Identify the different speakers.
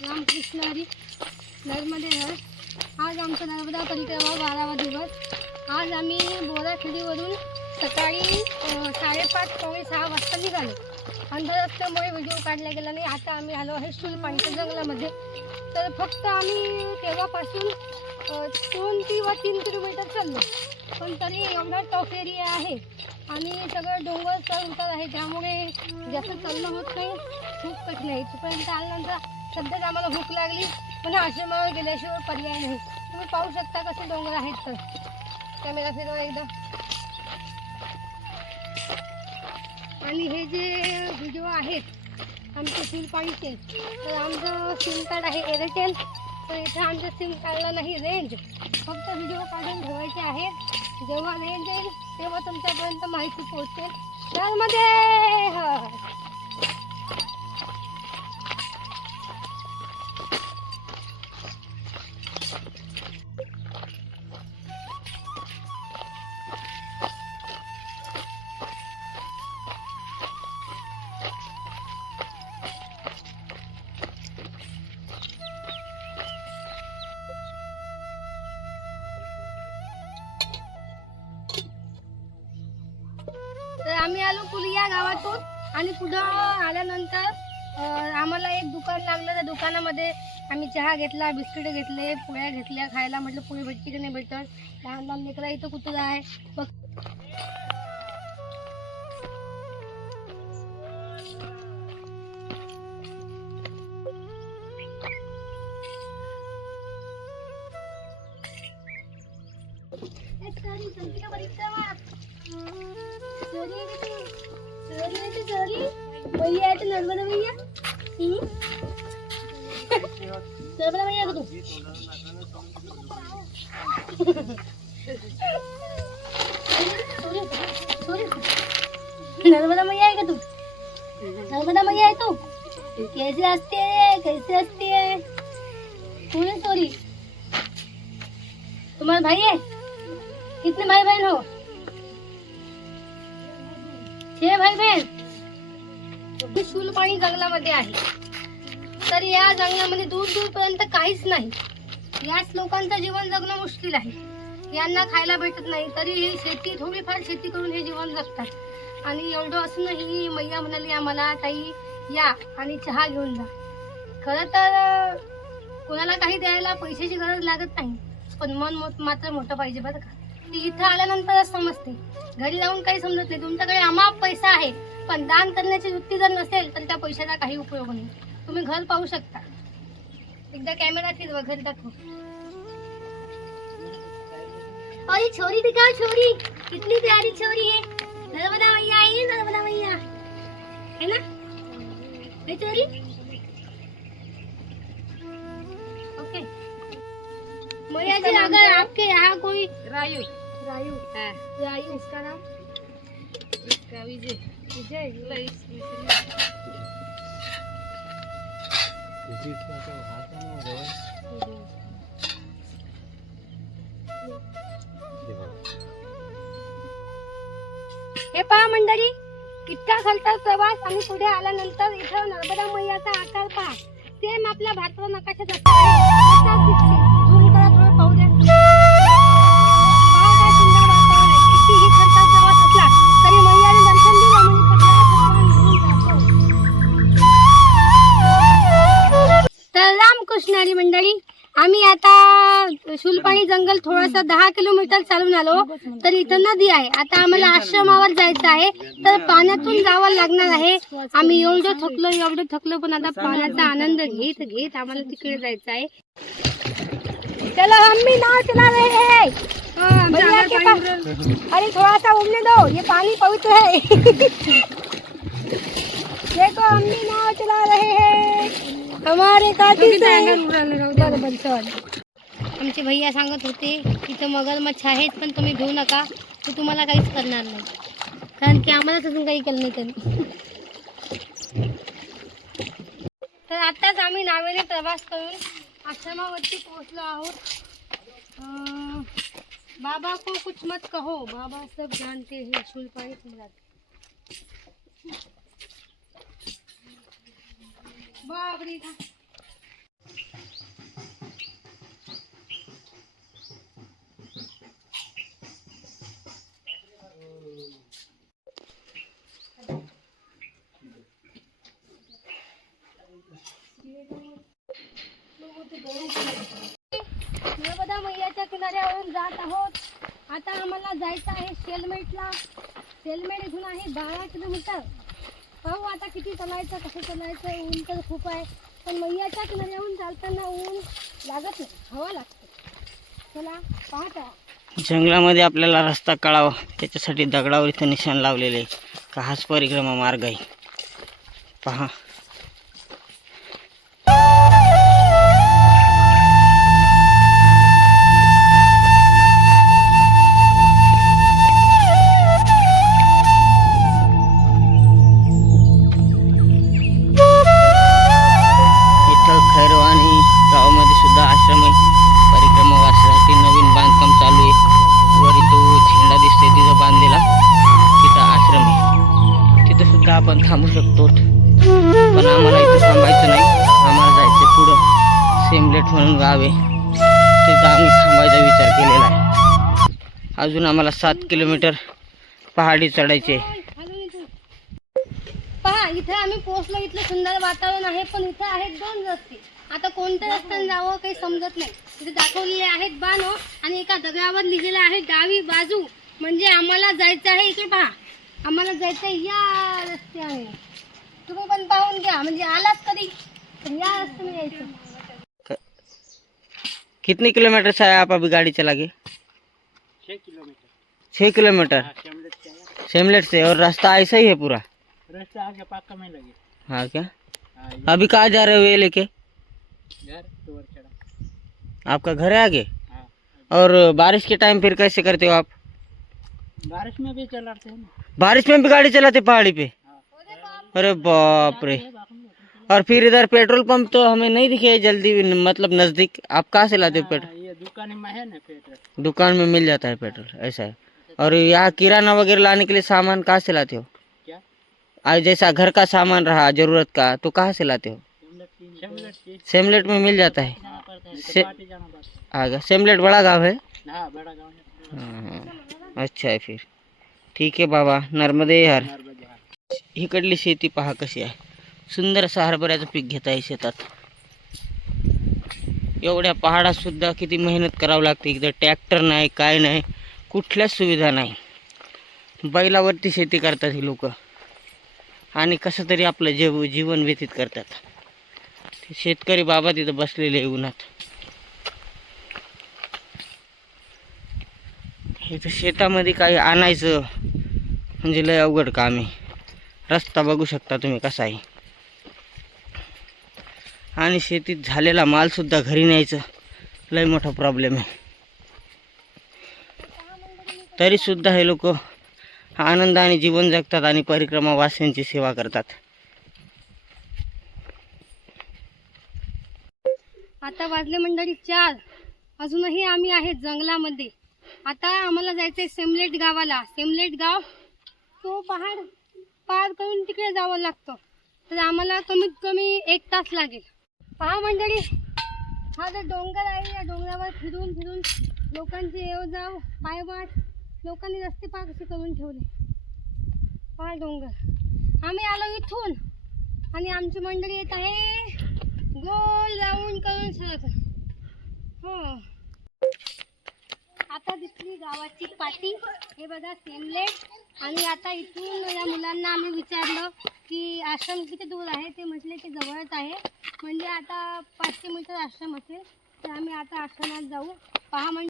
Speaker 1: रामकृष्ण हरी. नर्मदे हर आज आमचा नर्मदा पंधरावा बारावा दिवस. आज आम्ही बोराखेडीवरून सकाळी साडेपाच पावणे सहा वाजता निघालो. अंधरस्त्यामुळे व्हिडिओ काढला गेला नाही. आता आम्ही आलो आहे शुलपाणीच्या जंगलामध्ये. तर फक्त आम्ही तेव्हापासून दोन किंवा तीन किलोमीटर चाललो. पण तरी एवढा टॉप एरिया आहे. आणि सगळं डोंगर चढ उतार आहे. त्यामुळे जास्त चालणं होत नाही. खूप कठीण आहे. तिथपर्यंत आल्यानंतर सध्याच आम्हाला भूक लागली पण आश्रमावर गेल्याशिवाय पर्याय नाही. तुम्ही पाहू शकता कसे डोंगर आहेत तर. कॅमेरा फिरवा एकदा. आणि हे जे व्हिडिओ आहेत आमचे सिम पाहिजे तर आमचं सिम कार्ड आहे एअरटेल तर इथं आमच्या सिम कार्डला नाही रेंज फक्त व्हिडिओ काढून ठेवायचे आहेत. जेव्हा रेंज येईल तेव्हा तुमच्यापर्यंत माहिती पोहोचेल. त्यामध्ये तर गावातून. आणि पुढं आल्यानंतर आम्हाला एक दुकान लागलं. त्या दुकानामध्ये आम्ही चहा घेतला बिस्किट घेतले पोळ्या घेतल्या खायला म्हटलं पोळी भेटते की नाही भेटत? लहान लहान लेकरा इथं कुठं आहे? बघ भैया तो नर्मदा भैया नर्मदा भैया का तू नर्मदा मैया आहे का तू नर्मदा मैया आहे तू कैसे हंसती है कैसे हंसती है कौन सॉरी तुम्हारा भाई है कितने भाई बहन हो हे भाई बहन ही शूलपाणी जंगलामध्ये आहे. तर या जंगलामध्ये दूर दूरपर्यंत काहीच नाही. याच लोकांचं जीवन जगणं मुश्किल आहे. यांना खायला भेटत नाही. तरी ही शेती थोडीफार शेती करून हे जीवन जगतात. आणि एवढं असूनही मैया म्हणाली आम्हाला ताई या आणि चहा घेऊन जा. खरं तर कोणाला काही द्यायला पैशाची गरज लागत नाही. पण मन मात्र मोठं पाहिजे बरं का. ती इथं आल्यानंतरच समजते. घरी जाऊन काही समजत नाही. तुमच्याकडे अमाप पैसा आहे. पण दान करण्याची वृत्ती जर नसेल तर त्या पैशाचा काही उपयोग नाही. तुम्ही घर पाहू शकता. एकदा कॅमेरा फिरवा घर दाखव. अरे छोरी दिखाओ छोरी? कितनी प्यारी छोरी है नर्मदा मैया आई नर्मदा मैया. है ना? है छोरी? ओके मैया जी अगर आपके यहाँ कोई
Speaker 2: रायू
Speaker 1: रायू.
Speaker 2: हाँ.
Speaker 1: रायू इसका नाम?
Speaker 2: इसका विजय.
Speaker 1: हे पहा मंडळी इतका खलता प्रवास आणि पुढे आल्यानंतर इथं नर्मदा मैयाचा आकार पहा. सेम आपल्या भारताचा नकाशा जंगल थोडासा दहा किलोमीटर चालून आलो तर इथं नदी आहे. आता आम्हाला आश्रमावर जायचं आहे. तर पाण्यातून जावं लागणार आहे. आम्ही एवढं थकलो एवढं थकलो पण आता पाण्याचा आनंद घेत घेत आम्हाला तिकडे जायचं आहे. चलो हम भी नाव चला रहे हैं अरे थोड़ा सा उमने दो ये पानी पवित्र है देखो हम भी नाव चला रहे हैं हमारे काठी से आमचे भैया सांगत होते तिथं मगरमच्छ आहेत पण तुम्ही घेऊ नका. ते तुम्हाला काहीच करणार नाही. कारण की आम्हाला अजून काही केलं नाही त्यांनी. तर आत्ताच आम्ही नावेने प्रवास करून आश्रमावरती पोहोचलो आहोत. बाबा को कुछ मत कहो. बाबा सब जानते हैं शुल्पाणी सम्राट बापरे नर्मदा मैयाच्या किनाऱ्यावरून जात आहोत. आता आम्हाला जायचं आहे शेलमेटला शेलमेट इथून आहे बारा किलोमीटर. पाहू आता किती चालायचं कसं चालायचं ऊन तर खूप आहे. पण मैयाच्या किनाऱ्याहून चालताना ऊन लागत नाही हवा लागते. चला पाहता.
Speaker 3: जंगलामध्ये आपल्याला रस्ता कळावा. त्याच्यासाठी दगडावर इथं निशाण लावलेले आहे. का हाच परिक्रमा मार्ग आहे. पहा. आपण थांबू शकतो. पण आम्हाला इथे थांबायचं नाही. आम्हाला जायचं पुढं. सेमलेट म्हणून गाव आहे. तिथं आम्ही थांबायचा विचार केलेला आहे. अजून आम्हाला सात किलोमीटर पहाडी चढायची
Speaker 1: पहा इथे आम्ही पोहोचलो. इथलं सुंदर वातावरण आहे पण इथे आहेत दोन रस्ते. आता कोणत्या रस्त्याने जावं काही समजत नाही. इथे दाखवलेले आहेत बानो आणि एका दगडावर लिहिलेलं आहे डावी बाजू. म्हणजे आम्हाला जायचं आहे इकडे पहा. आम्हाला जायचं आहे या रस्त्याने तुम्ही पण पाहून घ्या. म्हणजे आलात कधी? तर या रस्त्याने यायचं.
Speaker 3: कितने किलोमीटर से आप अभी गाड़ी चला के
Speaker 4: छः किलोमीटर।
Speaker 3: छः किलोमीटर?
Speaker 4: शिमले से। आया
Speaker 3: सेमलेट से। और रास्ता ऐसा ही है पूरा?
Speaker 4: रास्ता आगे पाका में लगे।
Speaker 3: हाँ क्या?
Speaker 4: हाँ ये।
Speaker 3: अभी कहाँ जा रहे हो ये लेके?
Speaker 4: घर टूर चढ़ा।
Speaker 3: आपका घर है आगे?
Speaker 4: हाँ।
Speaker 3: और बारिश के टाइम फिर कैसे करते हो आप?
Speaker 4: बारिश में भी चलाते हैं
Speaker 3: बारिश में भी गाड़ी चलाते पहाड़ी पे? अरे बाप रे। और फिर इधर पेट्रोल पंप तो हमें नहीं दिखे जल्दी मतलब नज़दीक। आप कहाँ से लाते हो पेट्रोल?
Speaker 4: ये दुकान में है ना पेट्रोल।
Speaker 3: दुकान में मिल जाता है पेट्रोल ऐसा है। और यहाँ किराना वगैरह लाने के लिए सामान कहाँ से लाते हो?
Speaker 4: क्या?
Speaker 3: आज जैसा घर का सामान रहा ज़रूरत का तो कहाँ से लाते हो? सेमलेट में मिल जाता है। आगे सेमलेट बड़ा गाँव है?
Speaker 4: बड़ा गाँव है
Speaker 3: हाँ, अच्छा आहे फिर. ठीक आहे बाबा नर्मदे हर इकडली शेती पहा कशी आहे. सुंदर असं हरभऱ्याचं पीक घेता आहे शेतात. एवढ्या पहाडात सुद्धा किती मेहनत करावं लागते. इकडं ट्रॅक्टर नाही काय नाही कुठल्याच सुविधा नाही. बैलावरती शेती करतात ही लोक. आणि कसं तरी आपलं जीव जीवन व्यतीत करतात. शेतकरी बाबा तिथं बसलेले उन्हात. इथं शेतामध्ये काही आणायचं. म्हणजे लय अवघड काम आहे. रस्ता बघू शकता तुम्ही कसा आहे. आणि शेतीत झालेला मालसुद्धा घरी न्यायचं. लय मोठा प्रॉब्लेम आहे. तरीसुद्धा हे लोक आनंदाने जीवन जगतात आणि परिक्रमा वास्यांची सेवा करतात.
Speaker 1: आता वाजले मंडळी चार. अजूनही आम्ही आहे जंगलामध्ये. आता आम्हाला जायचंय सेमलेट गावाला. सेमलेट गाव तो पहाड पार करून तिकडे जावं लागतं. तर आम्हाला कमीत कमी एक तास लागेल. पहा मंडळी हा जो डोंगर आहे या डोंगरावर फिरून फिरून लोकांची येव जाव पायवाट लोकांनी रस्ते पार कसे करून ठेवले? पहा डोंगर. आम्ही आलो इथून आणि आमची मंडळी येत आहे. गोल राऊंड करून सरक हो. आता दिसली गावाची पाटी. हे बघा सेमलेट आणि आता इथून या मुलांना आम्ही विचारलं की आश्रम किती दूर आहे? ते म्हटले की जवळच आहे. म्हणजे आता पाचशे मीटर आश्रम असेल. तर आम्ही आता आश्रमात जाऊ. पहा म्हणजे